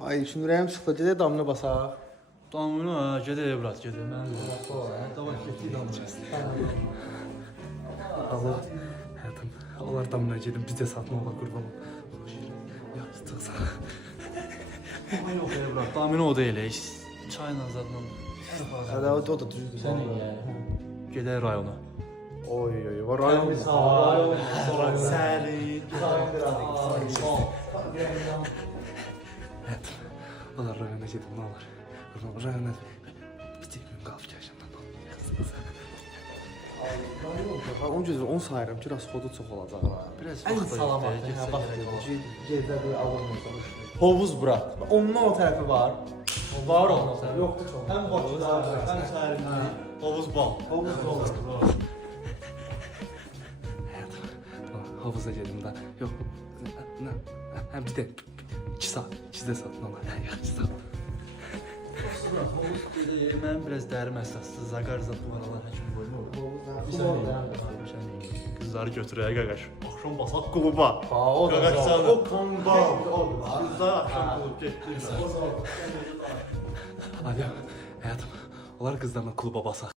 Ay, şimdi ürəyim sıxdı, gedək damına basaq. Damını ha, gedək evlat, gedək. Mən də. Davay getdik damına. Allah, həyatım, onlar damına gedin, biz də satma ola qurban ol. Yastıqsa. Ama yox evlat, damını o deyil. Çayla zadla. Hədə o da düzdür. Sən Gedək rayona. Oy, var rayon. Səli. Onlar rayona gedin, nə olur. Qurban, rayona bir tek gün qalıb yaşamdan. Onun gözü 10 sayıram ki, rasxodu çox olacaq. Biraz Ən vaxt salamat, getsə bax, gerək. gecə bir alınmır. Hovuz bura. Ondan o tərəfi var. Var ondan sonra. Yoxdur çox. Həm Bakıda, həm Səhərində. Hovuz bal. Hovuz da olur. Havuza gedim də. Yox, həm bir də 2 saat, 2 saat, nə olar, yaxşı saat. Hovuz gedək, mənim biraz dərim əsassız, zaqar zat var, Allah həkim qoymur. Qızları götürək qaqaş. Axşam basaq kluba. O da Qaqaşlar. o kanbal. Qızlar axşam klub getdilər. Alo, həyatım, onlar qızlarla kluba basaq.